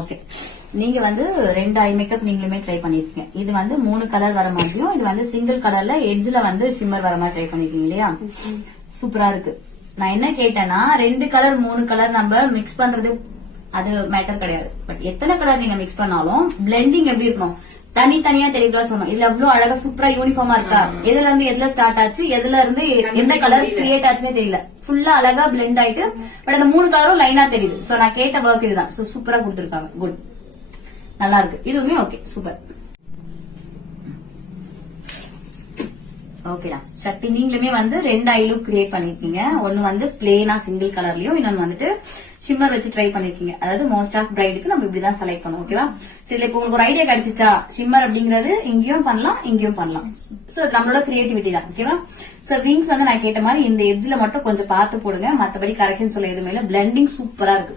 Okay, நீங்க வந்து 2 eye makeup நீங்களுமே ட்ரை பண்ணிருக்கீங்க. இது வந்து 3 கலர் வர மாதிரியும், இது வந்து சிங்கிள் கலர்ல எட்ஜ்ல வந்து ஷிம்மர் வர மாதிரி ட்ரை பண்ணிருக்கீங்க இல்லையா? சூப்பரா இருக்கு. நான் என்ன கேட்டேன்னா 2 கலர் 3 கலர் நம்ம மிக்ஸ் பண்றது அது மேட்டர் கிடையாது. பட் எத்தனை கலர் நீங்க மிக்ஸ் பண்ணாலும் பிளெண்டிங் எப்படி இருக்கணும், தனித்தனியா தெரியக்கூடாது சொன்னோம். இதுல அவ்வளவு அழகா சூப்பரா யூனிஃபார்மா இருக்கா, எதுல இருந்து எதுல ஸ்டார்ட் ஆச்சு, எதுல இருந்து எந்த கலர் கிரியேட் ஆச்சுன்னே தெரியல. ஃபுல்லா அழகா பிளெண்ட் ஆயிட்டு பட் அந்த 3 கலரும் லைனா தெரியுது. சோ நான் கேட்ட ஒர்க் இதுதான். சூப்பரா கொடுத்திருக்காங்க. குட், நல்லா இருக்கு. இதுவுமே ஓகே, சூப்பர். ஓகேடா சக்தி, நீங்களுமே வந்து 2 ஐ லுக் கிரியேட் பண்ணிருக்கீங்க. ஒன்னு வந்து பிளேனா சிங்கிள் கலர்லயும், இன்னொன்னு வந்துட்டு ஷிம்மர் வச்சு ட்ரை பண்ணிருக்கீங்க. அதாவது மோஸ்ட் ஆஃப் பிரைடுக்கு நம்ம இப்படிதான் செலக்ட் பண்ணுவோம். ஓகேவா? சரி, இப்போ உங்களுக்கு ஒரு ஐடியா கிடைச்சிச்சா? ஷிம்மர் அப்படிங்கறது இங்கேயும் பண்ணலாம், இங்கேயும் பண்ணலாம். சோ நம்மளோட கிரியேட்டிவிட்டி தான். ஓகேவா? சோ விங்ஸ் வந்து நான் கேட்ட மாதிரி இந்த எட்ஜ்ல மட்டும் கொஞ்சம் பார்த்து போடுங்க. மத்தபடி கரெக்ஷன் சொல்ல எதுவுமே இல்ல. பிளெண்டிங் சூப்பரா இருக்கு.